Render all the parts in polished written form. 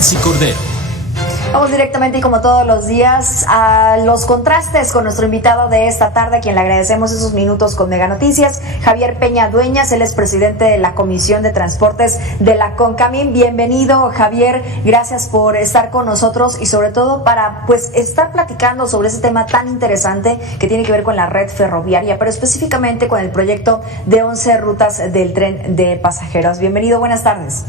Mitzi Cordero. Vamos directamente y como todos los días a los contrastes con nuestro invitado de esta tarde, a quien le agradecemos esos minutos con Mega Noticias, Javier Peña Dueñas. Él es presidente de la Comisión de Transportes de la CONCAMIN. Bienvenido, Javier, gracias por estar con nosotros y sobre todo para estar platicando sobre ese tema tan interesante que tiene que ver con la red ferroviaria, pero específicamente con el proyecto de 11 rutas del tren de pasajeros. Bienvenido, buenas tardes.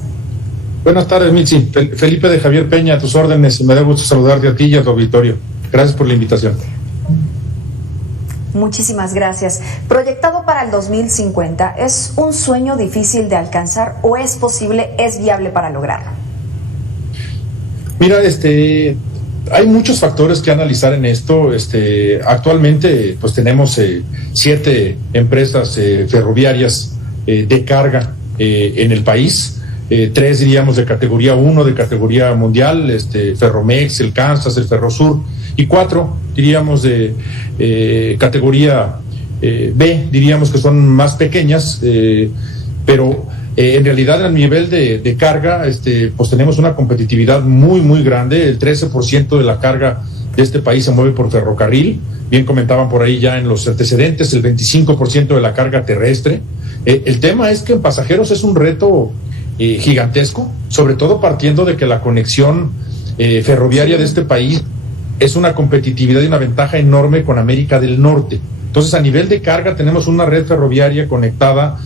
Buenas tardes, Mitzi. Felipe de Javier Peña, a tus órdenes. Me da gusto saludarte a ti y a tu auditorio. Gracias por la invitación. Muchísimas gracias. Proyectado para el 2050, ¿es un sueño difícil de alcanzar o es posible, es viable para lograrlo? Mira, hay muchos factores que analizar en esto. Actualmente, pues tenemos 7 empresas ferroviarias de carga en el país. 3 diríamos de categoría 1, de categoría mundial, Ferromex, el Kansas, el Ferrosur, y 4 diríamos de categoría B, diríamos que son más pequeñas, pero en realidad a nivel de carga, pues tenemos una competitividad muy grande. El 13% de la carga de este país se mueve por ferrocarril, bien comentaban por ahí ya en los antecedentes, el 25% de la carga terrestre. El tema es que en pasajeros es un reto gigantesco, sobre todo partiendo de que la conexión ferroviaria de este país es una competitividad y una ventaja enorme con América del Norte. Entonces, a nivel de carga tenemos una red ferroviaria conectada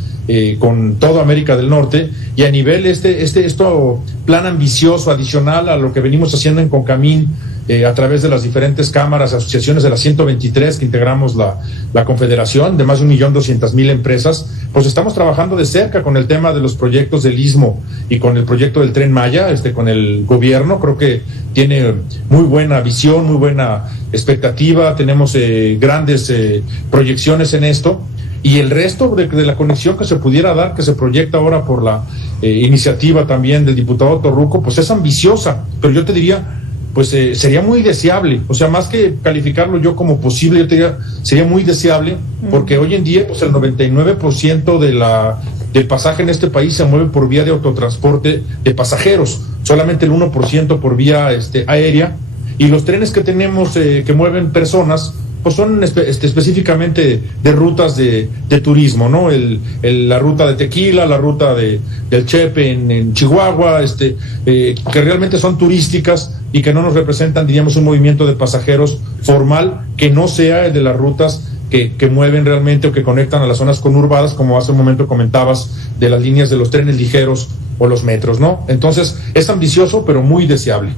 con toda América del Norte, y a nivel esto plan ambicioso adicional a lo que venimos haciendo en CONCAMIN a través de las diferentes cámaras, asociaciones de las 123 que integramos la confederación de más de 1.200.000 empresas, pues estamos trabajando de cerca con el tema de los proyectos del Istmo y con el proyecto del Tren Maya, con el gobierno. Creo que tiene muy buena visión, muy buena expectativa, tenemos grandes proyecciones en esto. Y el resto de la conexión que se pudiera dar, que se proyecta ahora por la iniciativa también del diputado Torruco, pues es ambiciosa, pero yo te diría, pues sería muy deseable. O sea, más que calificarlo yo como posible, yo te diría, sería muy deseable, porque hoy en día pues el 99% del pasaje en este país se mueve por vía de autotransporte de pasajeros, solamente el 1% por vía aérea, y los trenes que tenemos que mueven personas pues son específicamente de rutas de turismo, ¿no? La ruta de Tequila, la ruta del Chepe en Chihuahua, que realmente son turísticas y que no nos representan, diríamos, un movimiento de pasajeros formal que no sea el de las rutas que mueven realmente o que conectan a las zonas conurbadas, como hace un momento comentabas, de las líneas de los trenes ligeros o los metros, ¿no? Entonces, es ambicioso, pero muy deseable.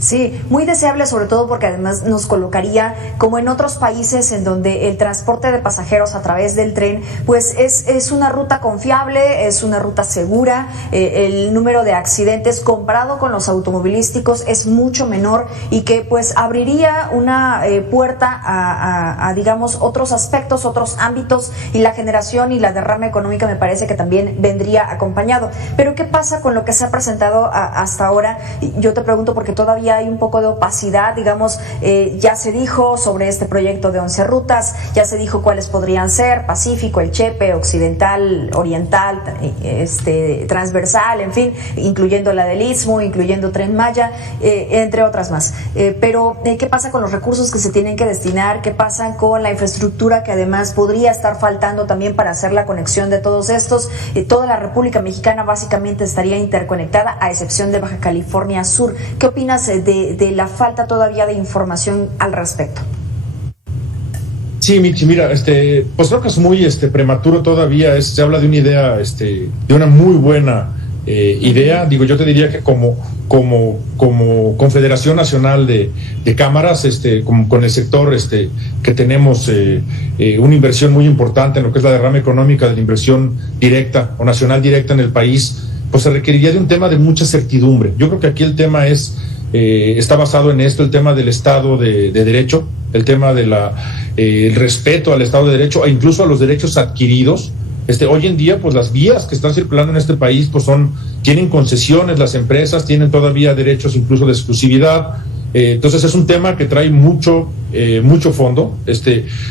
Sí, muy deseable, sobre todo porque además nos colocaría como en otros países en donde el transporte de pasajeros a través del tren pues es una ruta confiable, es una ruta segura, el número de accidentes comparado con los automovilísticos es mucho menor, y que pues abriría una puerta a digamos otros aspectos, otros ámbitos, y la generación y la derrama económica me parece que también vendría acompañado. Pero ¿qué pasa con lo que se ha presentado hasta ahora? Yo te pregunto porque todavía hay un poco de opacidad, digamos, ya se dijo sobre este proyecto de 11 rutas, ya se dijo cuáles podrían ser: Pacífico, el Chepe, Occidental, Oriental, transversal, en fin, incluyendo la del Istmo, incluyendo Tren Maya, entre otras más. Pero, ¿qué pasa con los recursos que se tienen que destinar? ¿Qué pasa con la infraestructura que además podría estar faltando también para hacer la conexión de todos estos? Toda la República Mexicana básicamente estaría interconectada, a excepción de Baja California Sur. ¿Qué opinas de la falta todavía de información al respecto? Sí, Michi, mira, pues creo que es muy prematuro todavía. Se habla de una idea, de una muy buena idea. Digo, yo te diría que como Confederación Nacional de Cámaras, con el sector que tenemos una inversión muy importante en lo que es la derrama económica de la inversión directa o nacional directa en el país, pues se requeriría de un tema de mucha certidumbre. Yo creo que aquí el tema está basado en esto, el tema del Estado de Derecho, el tema de el respeto al Estado de Derecho e incluso a los derechos adquiridos. Hoy en día, pues las vías que están circulando en este país, pues tienen concesiones, las empresas tienen todavía derechos incluso de exclusividad, Entonces es un tema que trae mucho fondo.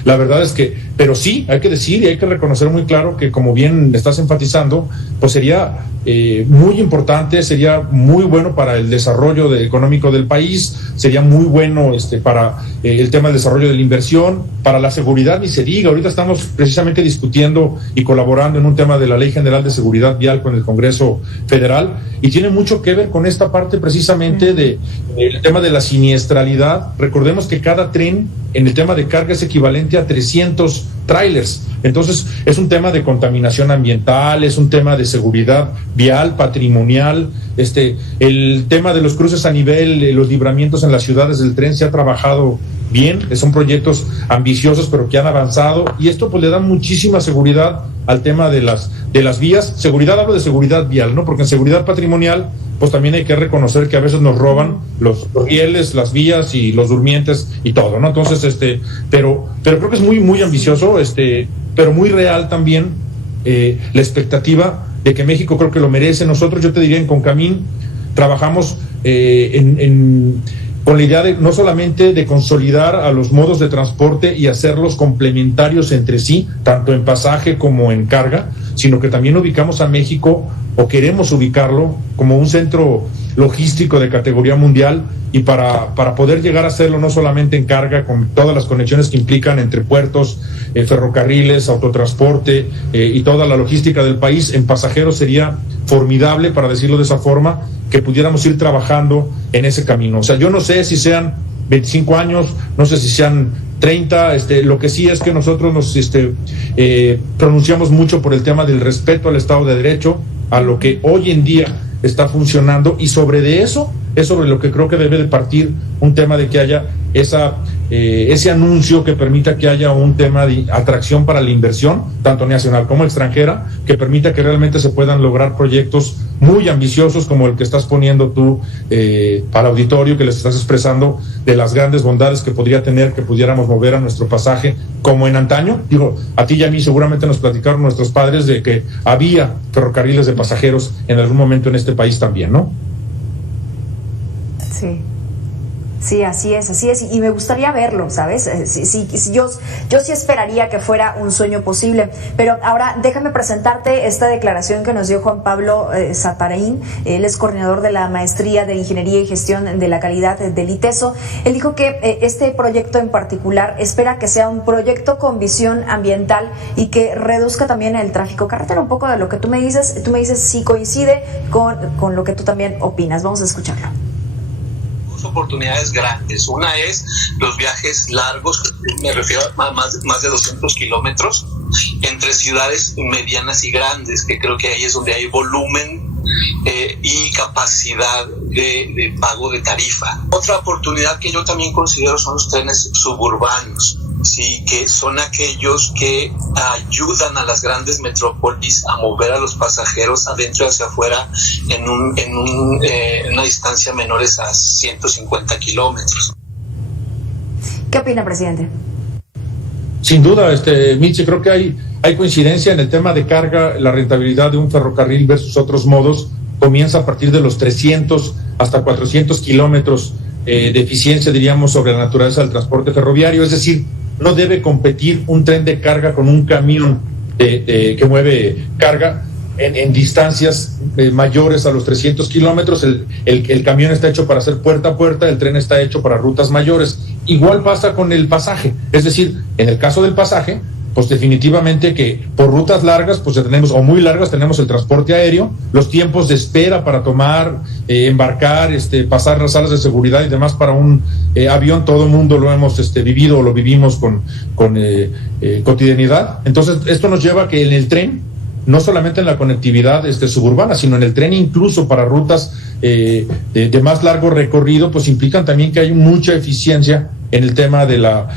La verdad es que, pero sí, hay que decir y hay que reconocer muy claro que, como bien estás enfatizando, pues sería muy importante, sería muy bueno para el desarrollo económico del país, sería muy bueno para el tema del desarrollo de la inversión, para la seguridad, ni se diga. Ahorita estamos precisamente discutiendo y colaborando en un tema de la Ley General de Seguridad Vial con el Congreso Federal, y tiene mucho que ver con esta parte precisamente del tema de la siniestralidad. Recordemos que cada tren en el tema de carga es equivalente a 300 trailers. Entonces es un tema de contaminación ambiental, es un tema de seguridad vial, patrimonial. El tema de los cruces a nivel, los libramientos en las ciudades del tren se ha trabajado bien, son proyectos ambiciosos pero que han avanzado, y esto pues le da muchísima seguridad al tema de las vías. Seguridad, hablo de seguridad vial, ¿no? Porque en seguridad patrimonial pues también hay que reconocer que a veces nos roban los rieles, las vías y los durmientes y todo, ¿no? Entonces, pero creo que es muy, muy ambicioso, pero muy real también la expectativa de que México creo que lo merece. Nosotros, yo te diría, en Concamín trabajamos con la idea de no solamente de consolidar a los modos de transporte y hacerlos complementarios entre sí, tanto en pasaje como en carga, sino que también ubicamos a México, o queremos ubicarlo, como un centro logístico de categoría mundial, y para poder llegar a hacerlo no solamente en carga, con todas las conexiones que implican entre puertos, ferrocarriles, autotransporte y toda la logística del país, en pasajeros sería formidable, para decirlo de esa forma, que pudiéramos ir trabajando en ese camino. O sea, yo no sé si sean 25 años, no sé si sean 30, lo que sí es que nosotros nos pronunciamos mucho por el tema del respeto al Estado de Derecho, a lo que hoy en día está funcionando, y sobre eso es sobre lo que creo que debe de partir un tema de que haya ese anuncio que permita que haya un tema de atracción para la inversión, tanto nacional como extranjera, que permita que realmente se puedan lograr proyectos muy ambiciosos como el que estás poniendo tú para auditorio, que les estás expresando de las grandes bondades que podría tener que pudiéramos mover a nuestro pasaje como en antaño. Digo, a ti y a mí seguramente nos platicaron nuestros padres de que había ferrocarriles de pasajeros en algún momento en este país también, ¿no? Sí. Sí, así es, y me gustaría verlo, ¿sabes? Yo sí esperaría que fuera un sueño posible, pero ahora déjame presentarte esta declaración que nos dio Juan Pablo Zatarain. Él es coordinador de la Maestría de Ingeniería y Gestión de la Calidad del ITESO. Él dijo que este proyecto en particular espera que sea un proyecto con visión ambiental y que reduzca también el tráfico carretero. Un poco de lo que tú me dices si coincide con lo que tú también opinas. Vamos a escucharlo. Oportunidades grandes. Una es los viajes largos, me refiero a más de 200 kilómetros entre ciudades medianas y grandes, que creo que ahí es donde hay volumen y capacidad de pago de tarifa. Otra oportunidad que yo también considero son los trenes suburbanos, sí, que son aquellos que ayudan a las grandes metrópolis a mover a los pasajeros adentro y hacia afuera en una distancia menores a 150 kilómetros. ¿Qué opina, presidente? Sin duda, Michi, creo que hay coincidencia en el tema de carga. La rentabilidad de un ferrocarril versus otros modos comienza a partir de los 300 hasta 400 kilómetros de eficiencia, diríamos, sobre la naturaleza del transporte ferroviario. Es decir, no debe competir un tren de carga con un camión que mueve carga en distancias mayores a los 300 kilómetros. El camión está hecho para hacer puerta a puerta, el tren está hecho para rutas mayores. Igual pasa con el pasaje, es decir, en el caso del pasaje, pues definitivamente que por rutas largas, pues tenemos, o muy largas, tenemos el transporte aéreo, los tiempos de espera para tomar, embarcar, pasar las salas de seguridad y demás para un avión, todo el mundo lo hemos vivido o lo vivimos con cotidianidad. Entonces, esto nos lleva a que en el tren, no solamente en la conectividad suburbana, sino en el tren incluso para rutas de más largo recorrido, pues implican también que hay mucha eficiencia en el tema de la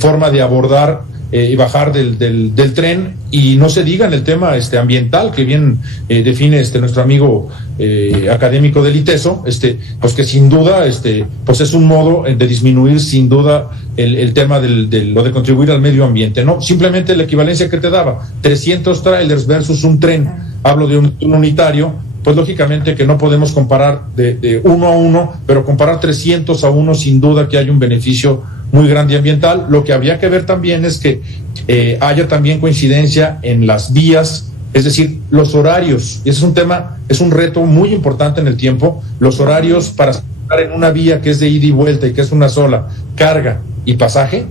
forma de abordar y bajar del tren, y no se diga en el tema ambiental, que bien define nuestro amigo académico del ITESO, pues que sin duda pues es un modo de disminuir sin duda el tema lo de contribuir al medio ambiente, ¿no? Simplemente la equivalencia que te daba, 300 trailers versus un tren, hablo de un unitario, pues lógicamente que no podemos comparar de 1 a 1, pero comparar 300 a 1 sin duda que hay un beneficio muy grande ambiental. Lo que habría que ver también es que haya también coincidencia en las vías, es decir, los horarios. Y ese es un tema, es un reto muy importante en el tiempo, los horarios para estar en una vía que es de ida y vuelta y que es una sola, carga y pasaje.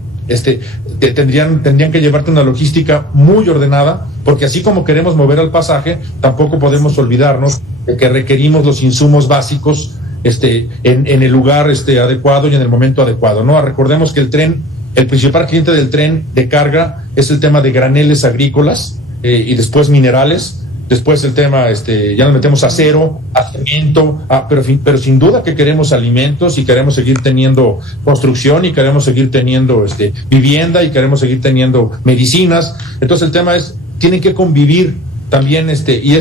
Tendrían que llevarte una logística muy ordenada, porque así como queremos mover al pasaje, tampoco podemos olvidarnos de que requerimos los insumos básicos en el lugar adecuado y en el momento adecuado, ¿no? Recordemos que el principal cliente del tren de carga es el tema de graneles agrícolas y después minerales. Después el tema, ya nos metemos a acero, a cemento, pero sin duda que queremos alimentos y queremos seguir teniendo construcción y queremos seguir teniendo vivienda y queremos seguir teniendo medicinas. Entonces el tema es, tienen que convivir también y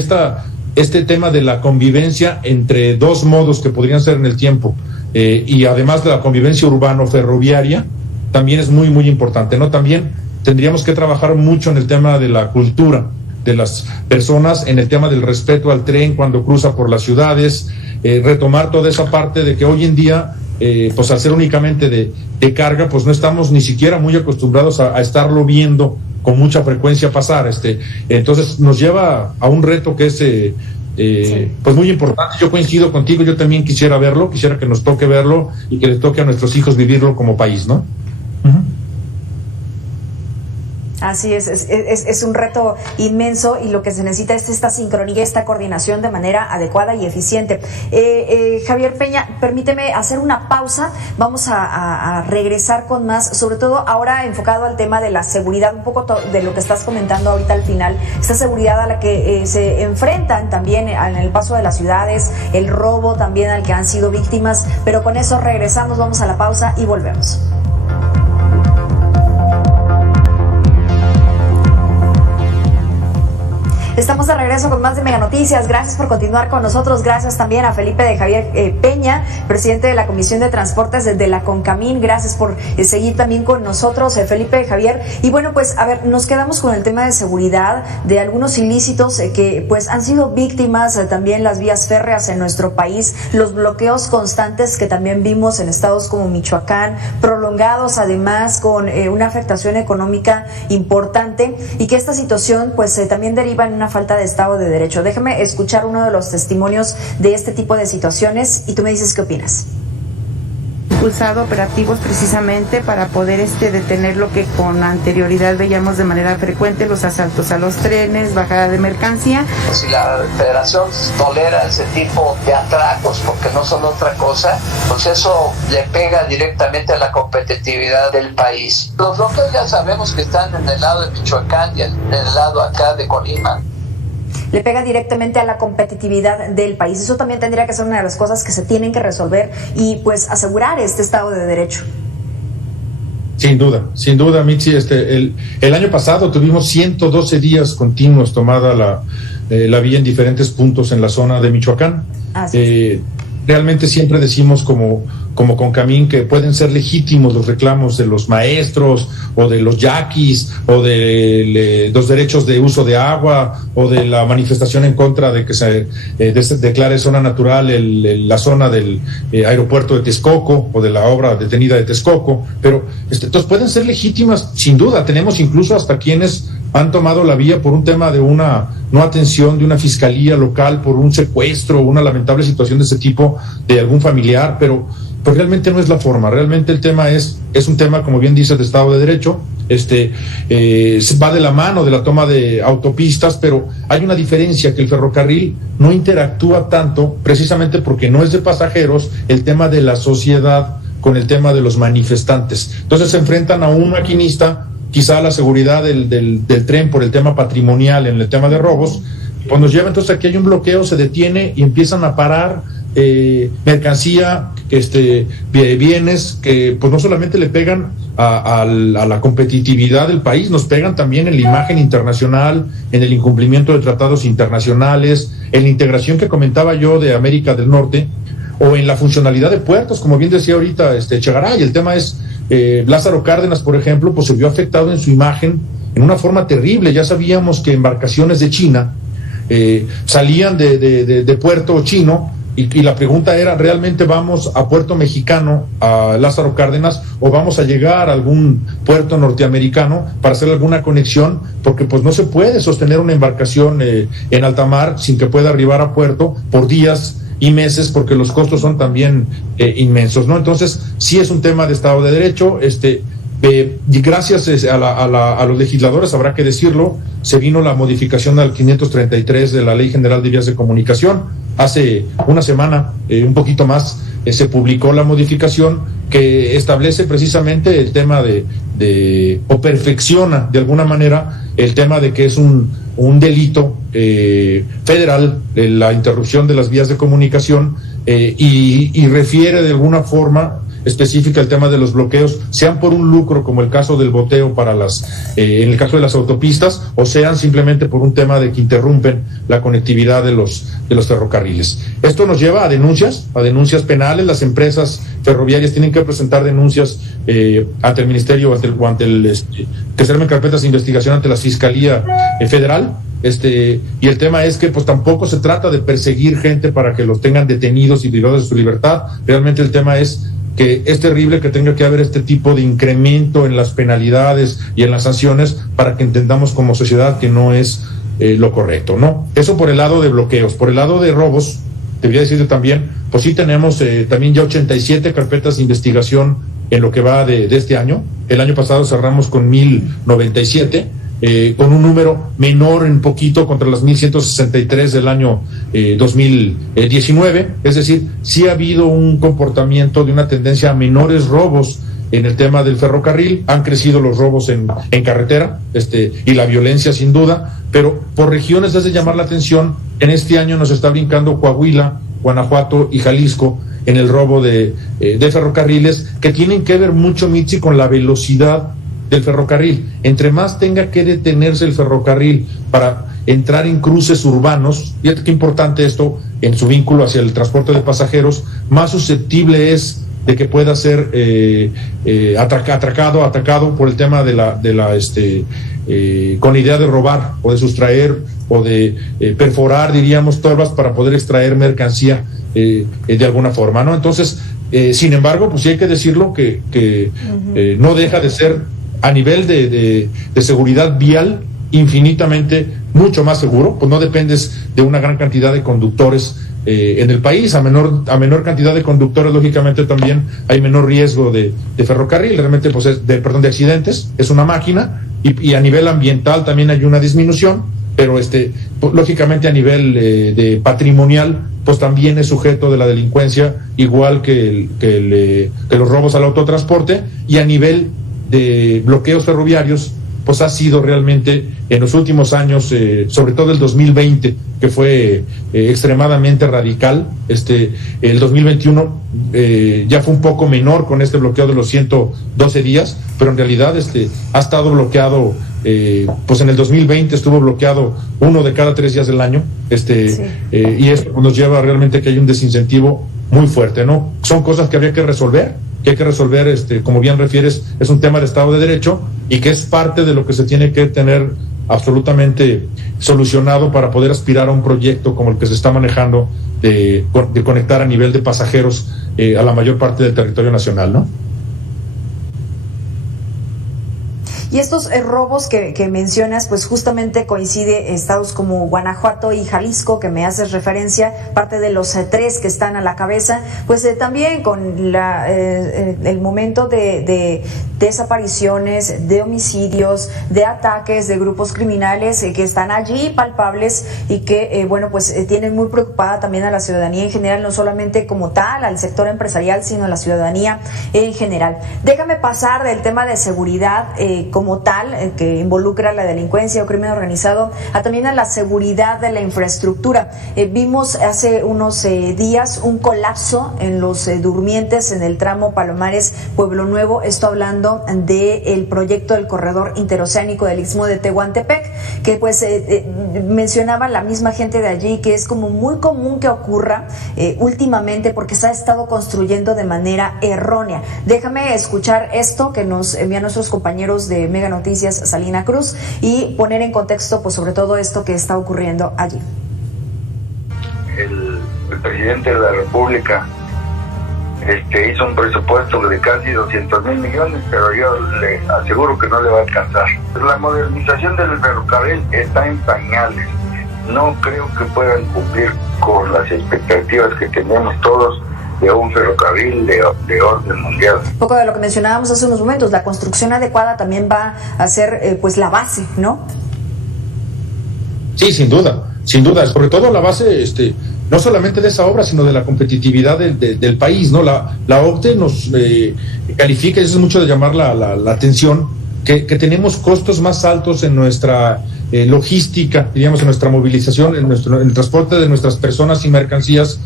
este tema de la convivencia entre dos modos que podrían ser en el tiempo y además de la convivencia urbano-ferroviaria también es muy, muy importante, ¿no? También tendríamos que trabajar mucho en el tema de la cultura de las personas, en el tema del respeto al tren cuando cruza por las ciudades, retomar toda esa parte de que hoy en día, pues al ser únicamente de carga, pues no estamos ni siquiera muy acostumbrados a estarlo viendo con mucha frecuencia pasar. Entonces nos lleva a un reto que es pues muy importante. Yo coincido contigo, yo también quisiera verlo, quisiera que nos toque verlo y que les toque a nuestros hijos vivirlo como país, ¿no? Uh-huh. Así es un reto inmenso y lo que se necesita es esta sincronía, esta coordinación de manera adecuada y eficiente. Javier Peña, permíteme hacer una pausa, vamos a regresar con más, sobre todo ahora enfocado al tema de la seguridad, un poco de lo que estás comentando ahorita al final, esta seguridad a la que se enfrentan también en el paso de las ciudades, el robo también al que han sido víctimas, pero con eso regresamos, vamos a la pausa y volvemos. Estamos de regreso con más de Mega Noticias. Gracias por continuar con nosotros. Gracias también a Felipe de Javier Peña, presidente de la Comisión de Transportes de la CONCAMIN. Gracias por seguir también con nosotros, Felipe de Javier. Y bueno, pues a ver, nos quedamos con el tema de seguridad, de algunos ilícitos que pues han sido víctimas también las vías férreas en nuestro país, los bloqueos constantes que también vimos en estados como Michoacán, prolongados además con una afectación económica importante y que esta situación pues también deriva en una falta de Estado de Derecho. Déjeme escuchar uno de los testimonios de este tipo de situaciones y tú me dices qué opinas. Impulsado operativos precisamente para poder detener lo que con anterioridad veíamos de manera frecuente, los asaltos a los trenes, bajada de mercancía. Si la Federación tolera ese tipo de atracos porque no son otra cosa, pues eso le pega directamente a la competitividad del país. Los bloqueos ya sabemos que están en el lado de Michoacán y en el lado acá de Colima. Le pega directamente a la competitividad del país. Eso también tendría que ser una de las cosas que se tienen que resolver y pues asegurar este Estado de Derecho. Sin duda, Mitzi. El año pasado tuvimos 112 días continuos tomada la vía en diferentes puntos en la zona de Michoacán. Realmente siempre decimos como CONCAMIN que pueden ser legítimos los reclamos de los maestros o de los yaquis o de los derechos de uso de agua o de la manifestación en contra de que se declare zona natural la zona del aeropuerto de Texcoco o de la obra detenida de Texcoco, pero entonces pueden ser legítimas sin duda. Tenemos incluso hasta quienes han tomado la vía por un tema de una no atención de una fiscalía local por un secuestro o una lamentable situación de ese tipo de algún familiar, pero pues realmente no es la forma. Realmente el tema es un tema, como bien dices, de Estado de Derecho. Va de la mano de la toma de autopistas, pero hay una diferencia, que el ferrocarril no interactúa tanto precisamente porque no es de pasajeros el tema de la sociedad con el tema de los manifestantes. Entonces se enfrentan a un maquinista, quizá a la seguridad del tren por el tema patrimonial, en el tema de robos. Cuando nos lleva, entonces aquí hay un bloqueo, se detiene y empiezan a parar mercancía, bienes que pues no solamente le pegan a la competitividad del país, nos pegan también en la imagen internacional, en el incumplimiento de tratados internacionales, en la integración que comentaba yo de América del Norte, o en la funcionalidad de puertos, como bien decía ahorita Echegaray. El tema es Lázaro Cárdenas, por ejemplo, pues se vio afectado en su imagen en una forma terrible. Ya sabíamos que embarcaciones de China salían de Puerto Chino. Y la pregunta era, ¿realmente vamos a Puerto Mexicano, a Lázaro Cárdenas, o vamos a llegar a algún puerto norteamericano para hacer alguna conexión? Porque pues no se puede sostener una embarcación en alta mar sin que pueda arribar a puerto por días y meses, porque los costos son también inmensos, ¿no? Entonces, sí es un tema de Estado de Derecho. Y gracias a los legisladores, habrá que decirlo, se vino la modificación al 533 de la Ley General de Vías de Comunicación. Hace una semana, un poquito más, se publicó la modificación que establece precisamente el tema o perfecciona de alguna manera el tema de que es un delito federal, la interrupción de las vías de comunicación, y refiere de alguna forma específica el tema de los bloqueos, sean por un lucro, como el caso del boteo para en el caso de las autopistas, o sean simplemente por un tema de que interrumpen la conectividad de los ferrocarriles. Esto nos lleva a denuncias penales. Las empresas ferroviarias tienen que presentar denuncias ante el Ministerio, que se armen carpetas de investigación ante la Fiscalía Federal. Y el tema es que pues tampoco se trata de perseguir gente para que los tengan detenidos y privados de su libertad. Realmente el tema es que es terrible que tenga que haber este tipo de incremento en las penalidades y en las sanciones para que entendamos como sociedad que no es lo correcto, ¿no? Eso por el lado de bloqueos. Por el lado de robos, debería decirte también, pues sí tenemos también ya 87 carpetas de investigación en lo que va de este año. El año pasado cerramos con 1,097, con un número menor en poquito contra las 1,163 del año 2019, es decir, sí ha habido un comportamiento de una tendencia a menores robos en el tema del ferrocarril. Han crecido los robos en carretera, y la violencia sin duda, pero por regiones es de llamar la atención. En este año nos está brincando Coahuila, Guanajuato y Jalisco en el robo de ferrocarriles, que tienen que ver mucho, Mitzi, con la velocidad del ferrocarril. Entre más tenga que detenerse el ferrocarril para entrar en cruces urbanos, fíjate qué importante esto en su vínculo hacia el transporte de pasajeros, más susceptible es de que pueda ser atacado por el tema con la idea de robar o de sustraer o de perforar, diríamos, torbas para poder extraer mercancía de alguna forma, ¿no? Entonces, sin embargo, pues sí hay que decirlo que no deja de ser, a nivel de seguridad vial, infinitamente mucho más seguro. Pues no dependes de una gran cantidad de conductores en el país. A menor cantidad de conductores, lógicamente también hay menor riesgo de ferrocarril, realmente pues de accidentes. Es una máquina, y a nivel ambiental también hay una disminución, pero pues, lógicamente a nivel de patrimonial pues también es sujeto de la delincuencia, igual que los robos al autotransporte. Y a nivel de bloqueos ferroviarios, pues ha sido realmente en los últimos años, sobre todo el 2020, que fue extremadamente radical. El 2021 ya fue un poco menor con este bloqueo de los 112 días, pero en realidad ha estado bloqueado, pues en el 2020 estuvo bloqueado 1 de cada 3 días del año, sí. Y esto nos lleva realmente que hay un desincentivo muy fuerte, ¿no? Son cosas que habría que resolver, como bien refieres, es un tema de Estado de Derecho, y que es parte de lo que se tiene que tener absolutamente solucionado para poder aspirar a un proyecto como el que se está manejando de conectar a nivel de pasajeros a la mayor parte del territorio nacional, ¿no? Y estos robos que mencionas, pues justamente coincide estados como Guanajuato y Jalisco, que me haces referencia, parte de los 3 que están a la cabeza, pues también con el momento de desapariciones, de homicidios, de ataques de grupos criminales que están allí palpables y que, pues tienen muy preocupada también a la ciudadanía en general, no solamente como tal, al sector empresarial, sino a la ciudadanía en general. Déjame pasar del tema de seguridad como tal, que involucra la delincuencia o crimen organizado, a también a la seguridad de la infraestructura. Vimos hace unos días un colapso en los durmientes en el tramo Palomares-Pueblo Nuevo, esto hablando del proyecto del corredor interoceánico del Istmo de Tehuantepec, que pues mencionaba la misma gente de allí que es como muy común que ocurra últimamente porque se ha estado construyendo de manera errónea. Déjame escuchar esto que nos envían nuestros compañeros de Mega Noticias Salina Cruz, y poner en contexto pues sobre todo esto que está ocurriendo allí. El presidente de la República hizo un presupuesto de casi 200,000 millones, pero yo le aseguro que no le va a alcanzar. La modernización del ferrocarril está en pañales. No creo que puedan cumplir con las expectativas que tenemos todos de un ferrocarril de orden mundial. Un poco de lo que mencionábamos hace unos momentos, la construcción adecuada también va a ser pues la base, ¿no? Sí, sin duda, sobre todo la base, no solamente de esa obra, sino de la competitividad del país, ¿no? La OCDE nos califica, y eso es mucho de llamar la atención, que tenemos costos más altos en nuestra logística, digamos, en nuestra movilización, en el transporte de nuestras personas y mercancías,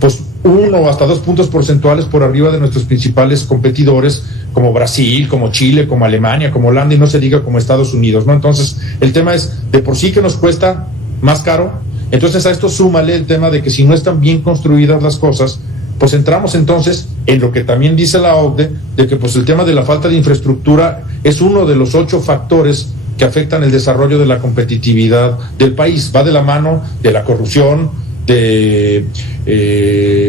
pues 1 o hasta 2 puntos porcentuales por arriba de nuestros principales competidores, como Brasil, como Chile, como Alemania, como Holanda, y no se diga como Estados Unidos, ¿no? Entonces, el tema es, de por sí que nos cuesta más caro. Entonces a esto súmale el tema de que si no están bien construidas las cosas, pues entramos entonces en lo que también dice la OCDE, de que pues el tema de la falta de infraestructura es uno de los 8 factores que afectan el desarrollo de la competitividad del país. Va de la mano de la corrupción, de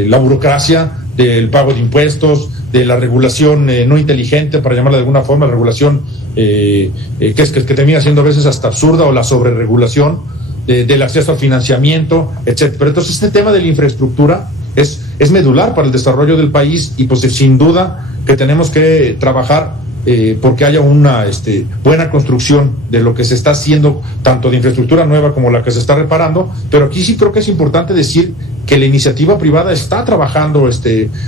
la burocracia, del pago de impuestos, de la regulación no inteligente, para llamarla de alguna forma, la regulación que termina siendo a veces hasta absurda, o la sobreregulación, del acceso al financiamiento, etcétera. Pero entonces este tema de la infraestructura es medular para el desarrollo del país, y pues sin duda que tenemos que trabajar porque haya una buena construcción de lo que se está haciendo, tanto de infraestructura nueva como la que se está reparando. Pero aquí sí creo que es importante decir que la iniciativa privada está trabajando,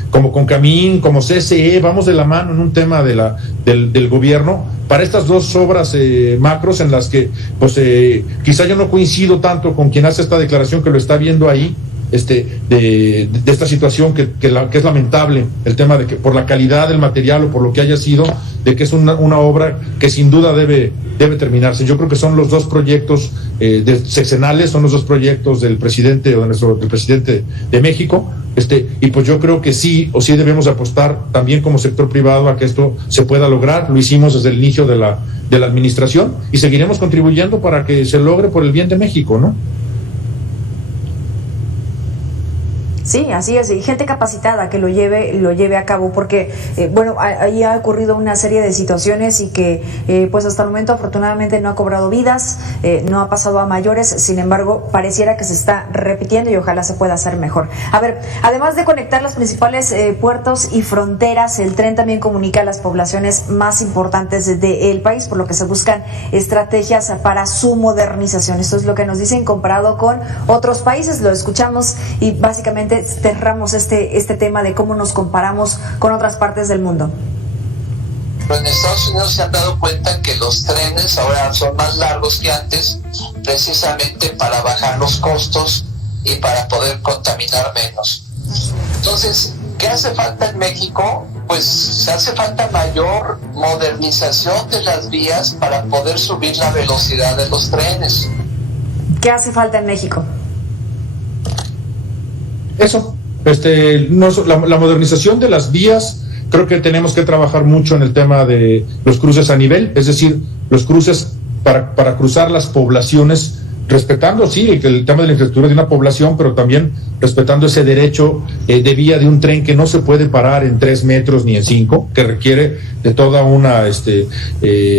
como Concamín, como CSE, vamos de la mano en un tema del gobierno para estas 2 obras macros, en las que pues quizá yo no coincido tanto con quien hace esta declaración, que lo está viendo ahí, de esta situación que es lamentable, el tema de que por la calidad del material o por lo que haya sido, de que es una obra que sin duda debe terminarse. Yo creo que son los 2 proyectos sexenales, son los 2 proyectos del presidente del presidente de México, y pues yo creo que sí debemos apostar también como sector privado a que esto se pueda lograr. Lo hicimos desde el inicio de la administración, y seguiremos contribuyendo para que se logre por el bien de México, ¿no? Sí, así es, y gente capacitada que lo lleve a cabo, porque ahí ha ocurrido una serie de situaciones y que pues hasta el momento afortunadamente no ha cobrado vidas, no ha pasado a mayores. Sin embargo, pareciera que se está repitiendo, y ojalá se pueda hacer mejor. A ver, además de conectar los principales puertos y fronteras, el tren también comunica a las poblaciones más importantes del país, por lo que se buscan estrategias para su modernización. Esto es lo que nos dicen comparado con otros países. Lo escuchamos y básicamente cerramos este tema de cómo nos comparamos con otras partes del mundo. Pero en Estados Unidos se han dado cuenta que los trenes ahora son más largos que antes, precisamente para bajar los costos y para poder contaminar menos. Entonces, ¿qué hace falta en México? Pues hace falta mayor modernización de las vías para poder subir la velocidad de los trenes. ¿Qué hace falta en México? Eso, la modernización de las vías. Creo que tenemos que trabajar mucho en el tema de los cruces a nivel, es decir, los cruces para cruzar las poblaciones, respetando, sí, el tema de la infraestructura de una población, pero también respetando ese derecho de vía de un tren que no se puede parar en 3 metros ni en 5, que requiere de toda una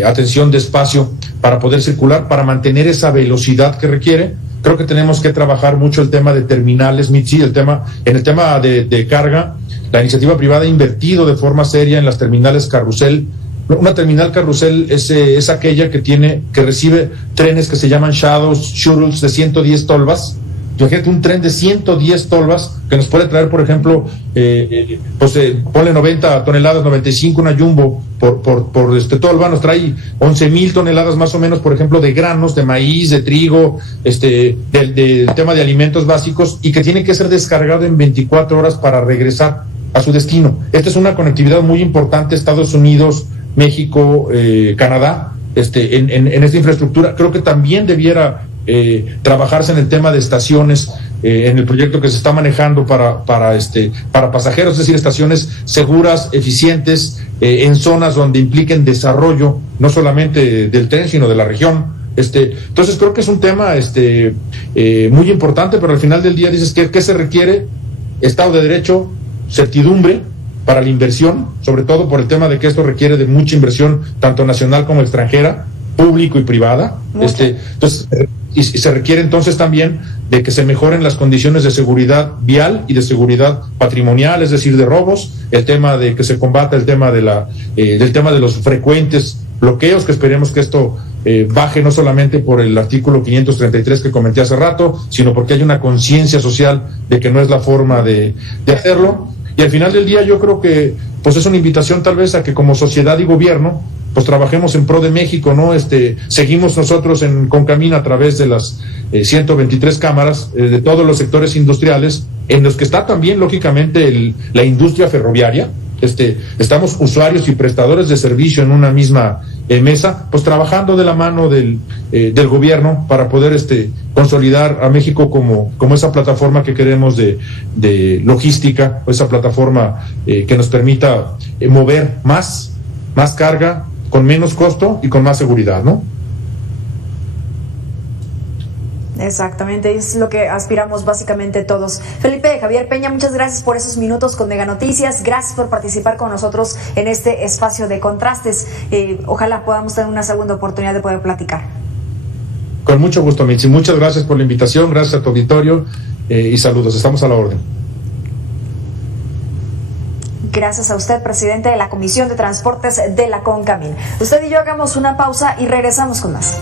atención de espacio para poder circular, para mantener esa velocidad que requiere. Creo que tenemos que trabajar mucho el tema de terminales, Mitzi, en el tema de carga. La iniciativa privada ha invertido de forma seria en las terminales carrusel. Una terminal carrusel es aquella que recibe trenes que se llaman shuttles de 110 tolvas. Imagínate un tren de 110 tolvas que nos puede traer, por ejemplo, ponle 90 toneladas, 95, una jumbo por tolva, nos trae 11,000 toneladas más o menos, por ejemplo, de granos, de maíz, de trigo, del tema de alimentos básicos, y que tiene que ser descargado en 24 horas para regresar a su destino. Esta es una conectividad muy importante, Estados Unidos, México, Canadá, en esta infraestructura. Creo que también debiera trabajarse en el tema de estaciones en el proyecto que se está manejando para pasajeros, es decir, estaciones seguras, eficientes, en zonas donde impliquen desarrollo, no solamente del tren, sino de la región. Entonces creo que es un tema muy importante, pero al final del día dices ¿qué se requiere? Estado de Derecho, certidumbre para la inversión, sobre todo por el tema de que esto requiere de mucha inversión, tanto nacional como extranjera, público y privada. Entonces, y se requiere entonces también de que se mejoren las condiciones de seguridad vial y de seguridad patrimonial, es decir, de robos, el tema de que se combata el tema del tema de los frecuentes bloqueos, que esperemos que esto baje no solamente por el artículo 533 que comenté hace rato, sino porque hay una conciencia social de que no es la forma de hacerlo. Y al final del día yo creo que pues es una invitación tal vez a que como sociedad y gobierno pues trabajemos en pro de México, ¿no? Seguimos nosotros en Concamín a través de las 123 cámaras de todos los sectores industriales, en los que está también lógicamente la industria ferroviaria. Estamos usuarios y prestadores de servicio en una misma mesa, pues trabajando de la mano del gobierno para poder consolidar a México como esa plataforma que queremos de logística, o esa plataforma que nos permita mover más carga con menos costo y con más seguridad, ¿no? Exactamente, es lo que aspiramos básicamente todos. Felipe Javier Peña, muchas gracias por esos minutos con Mega Noticias, gracias por participar con nosotros en este espacio de contrastes. Ojalá podamos tener una segunda oportunidad de poder platicar. Con mucho gusto, Mitzi, muchas gracias por la invitación, gracias a tu auditorio y saludos, estamos a la orden. Gracias a usted, presidente de la Comisión de Transportes de la Concamín. Usted y yo hagamos una pausa y regresamos con más.